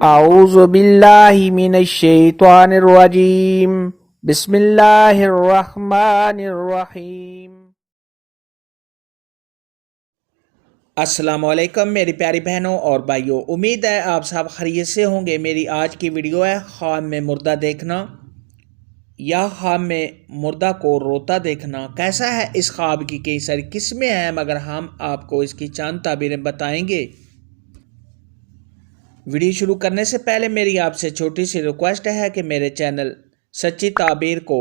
اعوذ باللہ من الشیطان الرجیم بسم اللہ الرحمن الرحیم۔ السلام علیکم میری پیاری بہنوں اور بھائیوں، امید ہے آپ سب خیریت سے ہوں گے۔ میری آج کی ویڈیو ہے خواب میں مردہ دیکھنا یا خواب میں مردہ کو روتا دیکھنا۔ کیسا ہے اس خواب کی کئی ساری قسمیں ہیں، مگر ہم آپ کو اس کی چند تعبیریں بتائیں گے۔ ویڈیو شروع کرنے سے پہلے میری آپ سے چھوٹی سی ریکویسٹ ہے کہ میرے چینل سچی تعبیر کو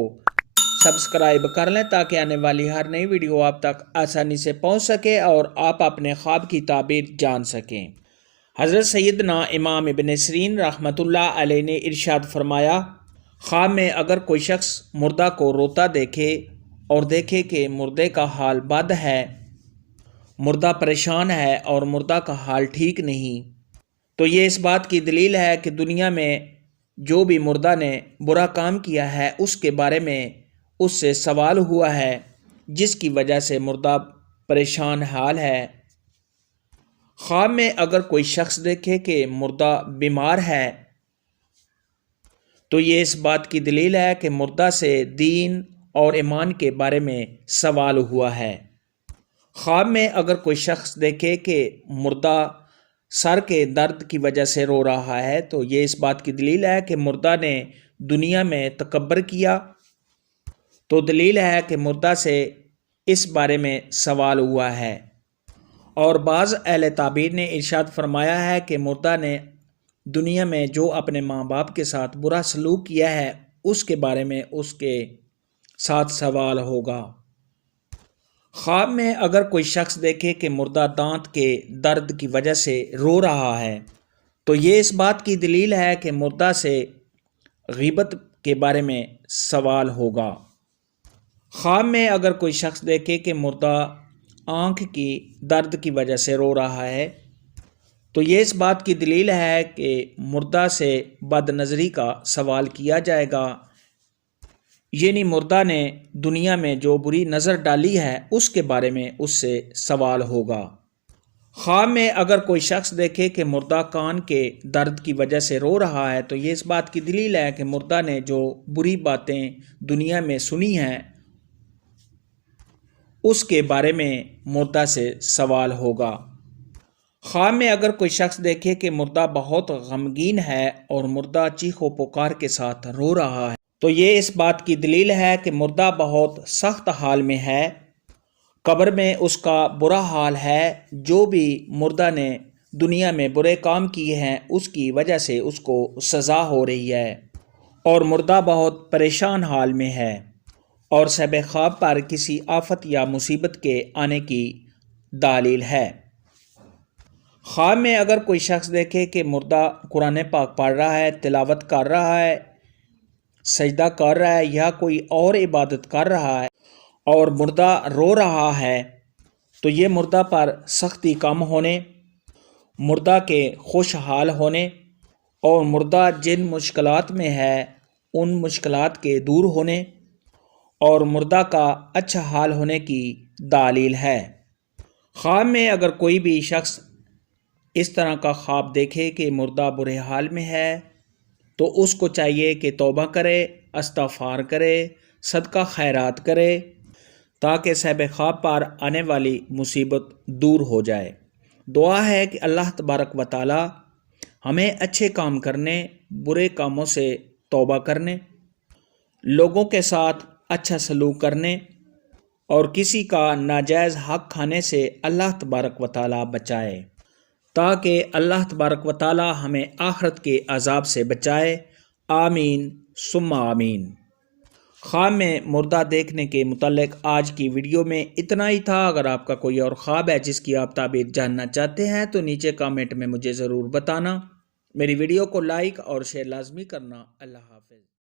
سبسکرائب کر لیں تاکہ آنے والی ہر نئی ویڈیو آپ تک آسانی سے پہنچ سکے اور آپ اپنے خواب کی تعبیر جان سکیں۔ حضرت سیدنا امام ابن سیرین رحمۃ اللہ علیہ نے ارشاد فرمایا، خواب میں اگر کوئی شخص مردہ کو روتا دیکھے اور دیکھے کہ مردے کا حال بد ہے، مردہ پریشان ہے اور مردہ کا حال ٹھیک نہیں، تو یہ اس بات کی دلیل ہے کہ دنیا میں جو بھی مردہ نے برا کام کیا ہے اس کے بارے میں اس سے سوال ہوا ہے، جس کی وجہ سے مردہ پریشان حال ہے۔ خواب میں اگر کوئی شخص دیکھے کہ مردہ بیمار ہے تو یہ اس بات کی دلیل ہے کہ مردہ سے دین اور ایمان کے بارے میں سوال ہوا ہے۔ خواب میں اگر کوئی شخص دیکھے کہ مردہ سر کے درد کی وجہ سے رو رہا ہے تو یہ اس بات کی دلیل ہے کہ مردہ نے دنیا میں تکبر کیا، تو دلیل ہے کہ مردہ سے اس بارے میں سوال ہوا ہے۔ اور بعض اہل تعبیر نے ارشاد فرمایا ہے کہ مردہ نے دنیا میں جو اپنے ماں باپ کے ساتھ برا سلوک کیا ہے اس کے بارے میں اس کے ساتھ سوال ہوگا۔ خواب میں اگر کوئی شخص دیکھے کہ مردہ دانت کے درد کی وجہ سے رو رہا ہے تو یہ اس بات کی دلیل ہے کہ مردہ سے غیبت کے بارے میں سوال ہوگا۔ خواب میں اگر کوئی شخص دیکھے کہ مردہ آنکھ کی درد کی وجہ سے رو رہا ہے تو یہ اس بات کی دلیل ہے کہ مردہ سے بد نظری کا سوال کیا جائے گا، یعنی مردہ نے دنیا میں جو بری نظر ڈالی ہے اس کے بارے میں اس سے سوال ہوگا۔ خواب میں اگر کوئی شخص دیکھے کہ مردہ کان کے درد کی وجہ سے رو رہا ہے تو یہ اس بات کی دلیل ہے کہ مردہ نے جو بری باتیں دنیا میں سنی ہیں اس کے بارے میں مردہ سے سوال ہوگا۔ خواب میں اگر کوئی شخص دیکھے کہ مردہ بہت غمگین ہے اور مردہ چیخ و پکار کے ساتھ رو رہا ہے تو یہ اس بات کی دلیل ہے کہ مردہ بہت سخت حال میں ہے، قبر میں اس کا برا حال ہے۔ جو بھی مردہ نے دنیا میں برے کام کیے ہیں اس کی وجہ سے اس کو سزا ہو رہی ہے اور مردہ بہت پریشان حال میں ہے اور صاحب خواب پر کسی آفت یا مصیبت کے آنے کی دلیل ہے۔ خواب میں اگر کوئی شخص دیکھے کہ مردہ قرآن پاک پڑھ رہا ہے، تلاوت کر رہا ہے، سجدہ کر رہا ہے یا کوئی اور عبادت کر رہا ہے اور مردہ رو رہا ہے تو یہ مردہ پر سختی کم ہونے، مردہ کے خوشحال ہونے اور مردہ جن مشکلات میں ہے ان مشکلات کے دور ہونے اور مردہ کا اچھا حال ہونے کی دلیل ہے۔ خواب میں اگر کوئی بھی شخص اس طرح کا خواب دیکھے کہ مردہ برے حال میں ہے تو اس کو چاہیے کہ توبہ کرے، استغفار کرے، صدقہ خیرات کرے تاکہ صاحب خواب پر آنے والی مصیبت دور ہو جائے۔ دعا ہے کہ اللہ تبارک و تعالی ہمیں اچھے کام کرنے، برے کاموں سے توبہ کرنے، لوگوں کے ساتھ اچھا سلوک کرنے اور کسی کا ناجائز حق کھانے سے اللہ تبارک و تعالی بچائے، تاکہ اللہ تبارک و تعالی ہمیں آخرت کے عذاب سے بچائے۔ آمین ثم آمین۔ خواب میں مردہ دیکھنے کے متعلق آج کی ویڈیو میں اتنا ہی تھا۔ اگر آپ کا کوئی اور خواب ہے جس کی آپ تعبیر جاننا چاہتے ہیں تو نیچے کامنٹ میں مجھے ضرور بتانا۔ میری ویڈیو کو لائک اور شیئر لازمی کرنا۔ اللہ حافظ۔